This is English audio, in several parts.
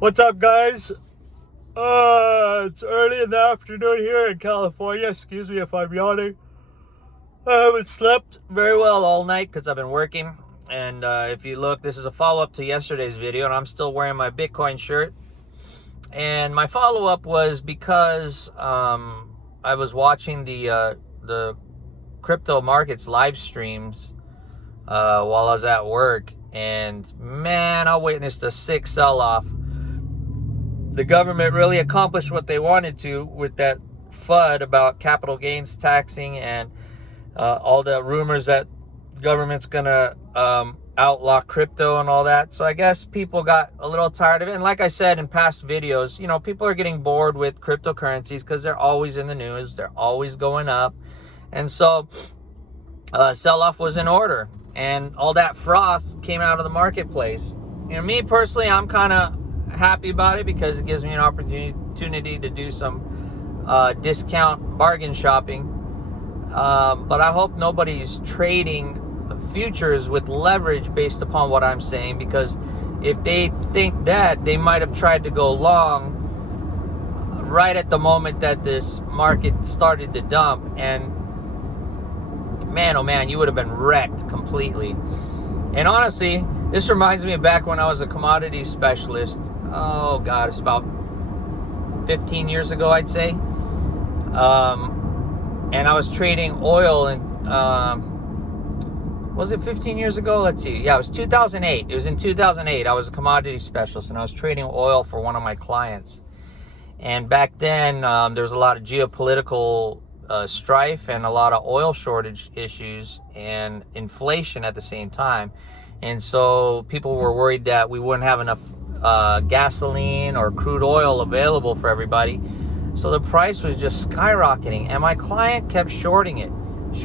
What's up, guys? It's early in the afternoon here in California. Excuse me if I'm yawning. I haven't slept very well all night because I've been working. And if you look, this is a follow-up to yesterday's video, and I'm still wearing my Bitcoin shirt. And my follow-up was because I was watching the crypto markets live streams while I was at work. And man, I witnessed a sick sell-off. The government really accomplished what they wanted to with that FUD about capital gains taxing and all the rumors that government's gonna outlaw crypto and all that. So I guess people got a little tired of it. And like I said in past videos, you know, people are getting bored with cryptocurrencies because they're always in the news. They're always going up. And so sell-off was in order. And all that froth came out of the marketplace. You know, me personally, I'm kind of happy about it because it gives me an opportunity to do some discount bargain shopping. But I hope nobody's trading futures with leverage based upon what I'm saying, because if they think that, they might have tried to go long right at the moment that this market started to dump, and man, oh man, you would have been wrecked completely. And honestly, this reminds me of back when I was a commodity specialist. Oh God, it's about 15 years ago, I'd say. And I was trading oil, and was it 15 years ago? Let's see. Yeah, it was 2008. It was in 2008. I was a commodity specialist, and I was trading oil for one of my clients. And back then, there was a lot of geopolitical strife and a lot of oil shortage issues and inflation at the same time. And so people were worried that we wouldn't have enough gasoline or crude oil available for everybody. So the price was just skyrocketing, and my client kept shorting it. And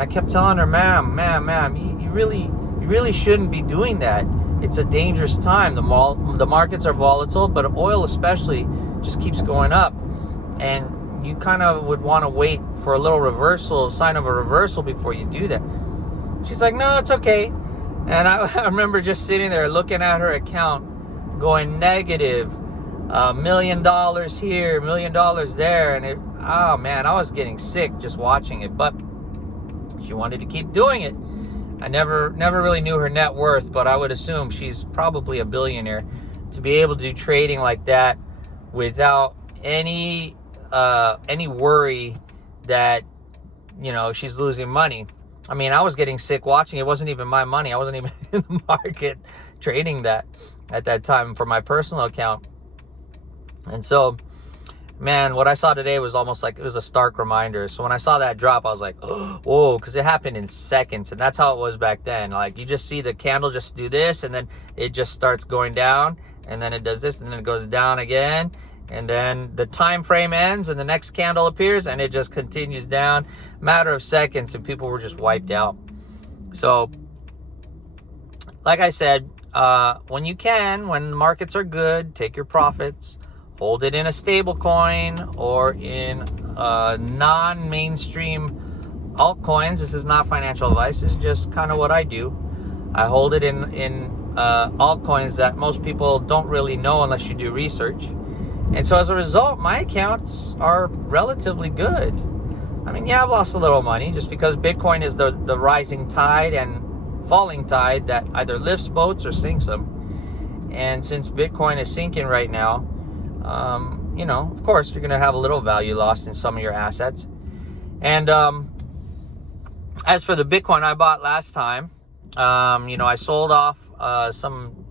I kept telling her, ma'am, you really shouldn't be doing that. It's a dangerous time. The markets are volatile, but oil especially just keeps going up. And you kind of would want to wait for a little sign of a reversal before you do that. She's like, no, it's okay. And I remember just sitting there looking at her account going negative, $1 million here, $1 million there. And oh man, I was getting sick just watching it, but she wanted to keep doing it. I never really knew her net worth, but I would assume she's probably a billionaire to be able to do trading like that without any worry that, you know, she's losing money. I mean, I was getting sick watching. It wasn't even my money. I wasn't even in the market trading that at that time for my personal account. And so, man, what I saw today was almost like, it was a stark reminder. So when I saw that drop, I was like, oh, whoa, because it happened in seconds. And that's how it was back then. Like, you just see the candle just do this, and then it just starts going down, and then it does this, and then it goes down again. And then the time frame ends, and the next candle appears, and it just continues down. Matter of seconds, and people were just wiped out. So, like I said, when you can, when the markets are good, take your profits, hold it in a stable coin or in non-mainstream altcoins. This is not financial advice. This is just kind of what I do. I hold it in altcoins that most people don't really know unless you do research. And so as a result, my accounts are relatively good. I mean, yeah, I've lost a little money just because Bitcoin is the rising tide and falling tide that either lifts boats or sinks them. And since Bitcoin is sinking right now, you know, of course, you're going to have a little value lost in some of your assets. And as for the Bitcoin I bought last time, you know, I sold off some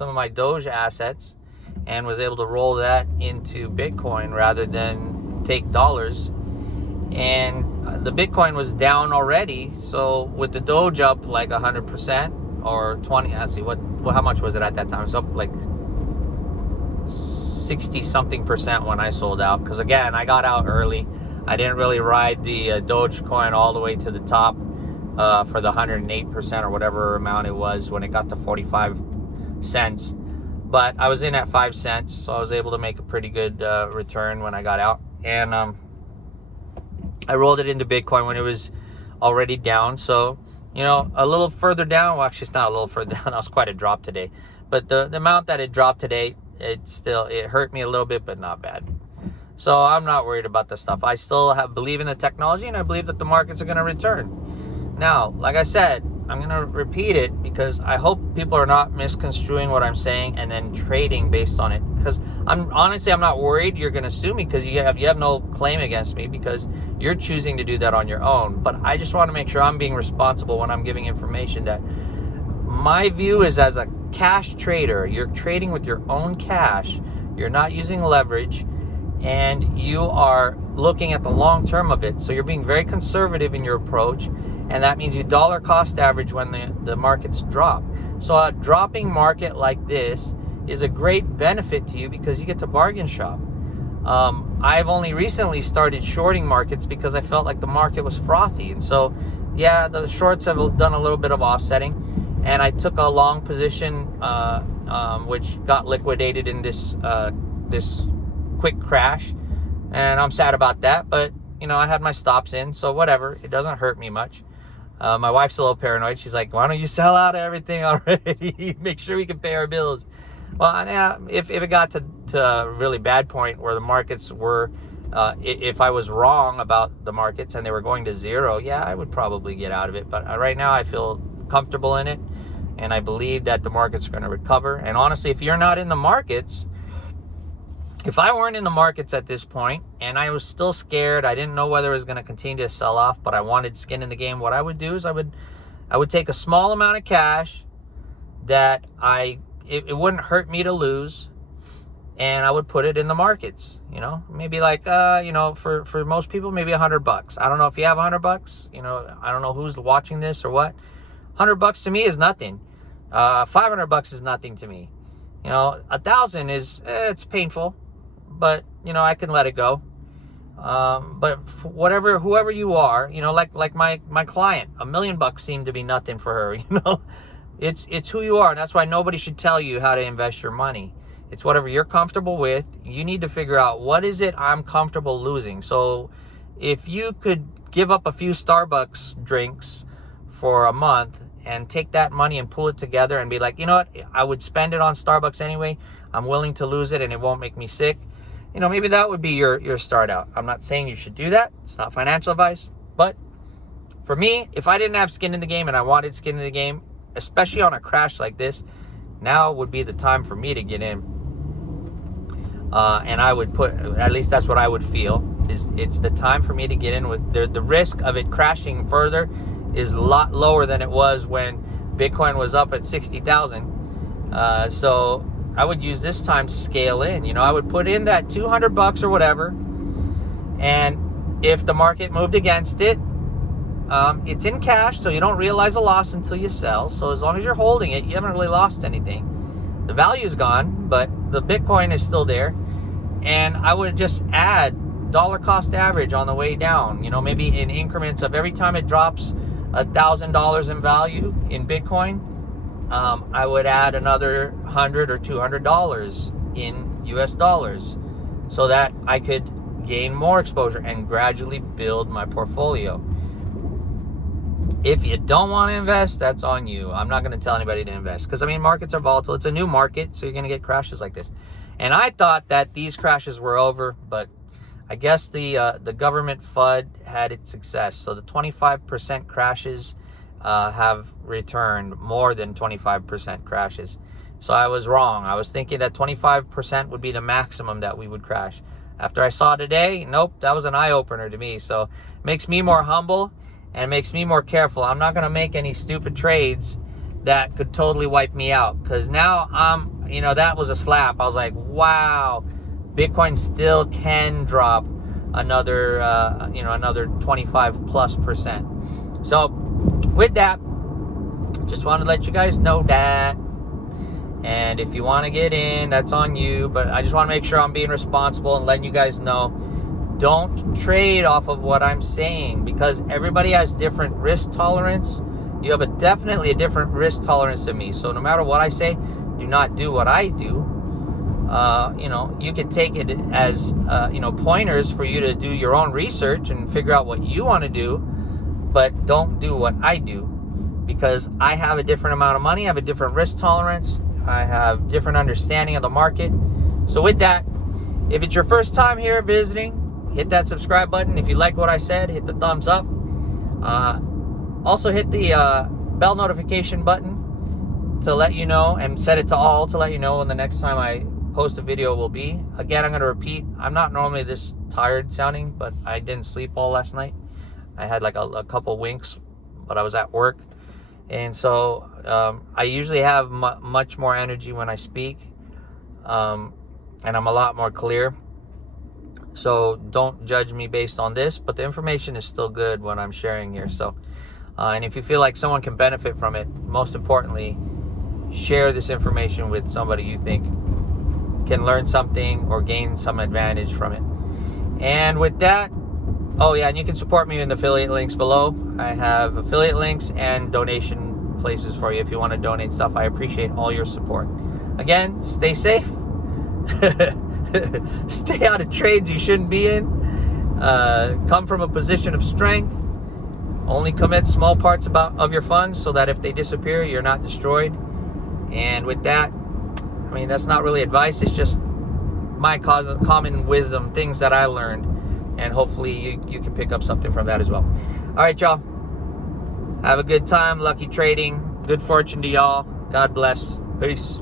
of my Doge assets and was able to roll that into Bitcoin rather than take dollars. And the Bitcoin was down already, so with the Doge up like 100% or 20, let's see, how much was it at that time? It's up like 60 something percent when I sold out, because again, I got out early. I didn't really ride the Dogecoin all the way to the top for the 108% or whatever amount it was when it got to 45 cents. But I was in at 5 cents, so I was able to make a pretty good return when I got out. And I rolled it into Bitcoin when it was already down. So, you know, a little further down, well, actually it's not a little further down, that was quite a drop today. But the amount that it dropped today, it hurt me a little bit, but not bad. So I'm not worried about this stuff. I still believe in the technology, and I believe that the markets are going to return. Now, like I said, I'm going to repeat it because I hope people are not misconstruing what I'm saying and then trading based on it. Because I'm not worried you're going to sue me, because you have no claim against me, because you're choosing to do that on your own. But I just want to make sure I'm being responsible when I'm giving information. That my view is, as a cash trader, you're trading with your own cash. You're not using leverage, and you are looking at the long term of it. So you're being very conservative in your approach, and that means you dollar cost average when the markets drop. So a dropping market like this is a great benefit to you because you get to bargain shop. I've only recently started shorting markets because I felt like the market was frothy, and so yeah, the shorts have done a little bit of offsetting, and I took a long position which got liquidated in this quick crash, and I'm sad about that. But I had my stops in, so whatever, it doesn't hurt me much. My wife's a little paranoid. She's like, why don't you sell out everything already? Make sure we can pay our bills. Well, yeah, if it got to a really bad point where the markets were, if I was wrong about the markets and they were going to zero, yeah, I would probably get out of it. But right now I feel comfortable in it, and I believe that the markets are going to recover. And honestly, if you're not in the markets, if I weren't in the markets at this point and I was still scared, I didn't know whether it was going to continue to sell off, but I wanted skin in the game, what I would do is I would take a small amount of cash that it wouldn't hurt me to lose, and I would put it in the markets. Maybe like for most people, maybe $100. I don't know if you have $100. I don't know who's watching this or what. $100 to me is nothing. $500 is nothing to me. 1,000 is it's painful, but I can let it go. But whoever you are, like my client, $1 million seemed to be nothing for her. It's who you are, and that's why nobody should tell you how to invest your money. It's whatever you're comfortable with. You need to figure out, what is it I'm comfortable losing. So if you could give up a few Starbucks drinks for a month and take that money and pull it together and be like, you know what, I would spend it on Starbucks anyway. I'm willing to lose it and it won't make me sick. Maybe that would be your start out. I'm not saying you should do that. It's not financial advice. But for me, if I didn't have skin in the game and I wanted skin in the game, especially on a crash like this, now would be the time for me to get in. And I would at least that's what I would feel, is it's the time for me to get in. With the risk of it crashing further is a lot lower than it was when Bitcoin was up at 60,000. So I would use this time to scale in. I would put in that $200 or whatever, and if the market moved against it, it's in cash, so you don't realize a loss until you sell. So as long as you're holding it, you haven't really lost anything. The value is gone, but the Bitcoin is still there. And I would just add dollar cost average on the way down. Maybe in increments of every time it drops $1,000 in value in Bitcoin, I would add another $100 or $200 in US dollars, so that I could gain more exposure and gradually build my portfolio. If you don't want to invest, that's on you. I'm not going to tell anybody to invest, because markets are volatile. It's a new market, so you're going to get crashes like this. And I thought that these crashes were over, but I guess the government FUD had its success. So the 25% crashes have returned, more than 25% crashes. So I was wrong. I was thinking that 25% would be the maximum that we would crash. After I saw today, nope, that was an eye-opener to me. So it makes me more humble, and it makes me more careful. I'm not going to make any stupid trades that could totally wipe me out, because now that was a slap. I was like, wow, Bitcoin still can drop another 25+%. So with that, just wanted to let you guys know that. And if you want to get in, that's on you. But I just want to make sure I'm being responsible and letting you guys know, don't trade off of what I'm saying, because everybody has different risk tolerance. You have definitely a different risk tolerance than me. So no matter what I say, do not do what I do. You can take it as pointers for you to do your own research and figure out what you want to do, but don't do what I do, because I have a different amount of money, I have a different risk tolerance. I have different understanding of the market. So with that, if it's your first time here visiting, hit that subscribe button. If you like what I said, hit the thumbs up. Also hit the bell notification button to let you know, and set it to all to let you know when the next time I post a video will be. Again, I'm going to repeat, I'm not normally this tired sounding, but I didn't sleep all last night. I had like a couple winks, but I was at work. And so I usually have much more energy when I speak, and I'm a lot more clear. So don't judge me based on this, but the information is still good when I'm sharing here. So, and if you feel like someone can benefit from it, most importantly, share this information with somebody you think can learn something or gain some advantage from it. And with that, oh yeah, and you can support me in the affiliate links below. I have affiliate links and donation places for you if you want to donate stuff. I appreciate all your support. Again, stay safe. Stay out of trades you shouldn't be in. Come from a position of strength. Only commit small parts of your funds so that if they disappear, you're not destroyed. And with that, I mean, that's not really advice. It's just my common wisdom, things that I learned. And hopefully you can pick up something from that as well. All right, y'all. Have a good time. Lucky trading. Good fortune to y'all. God bless. Peace.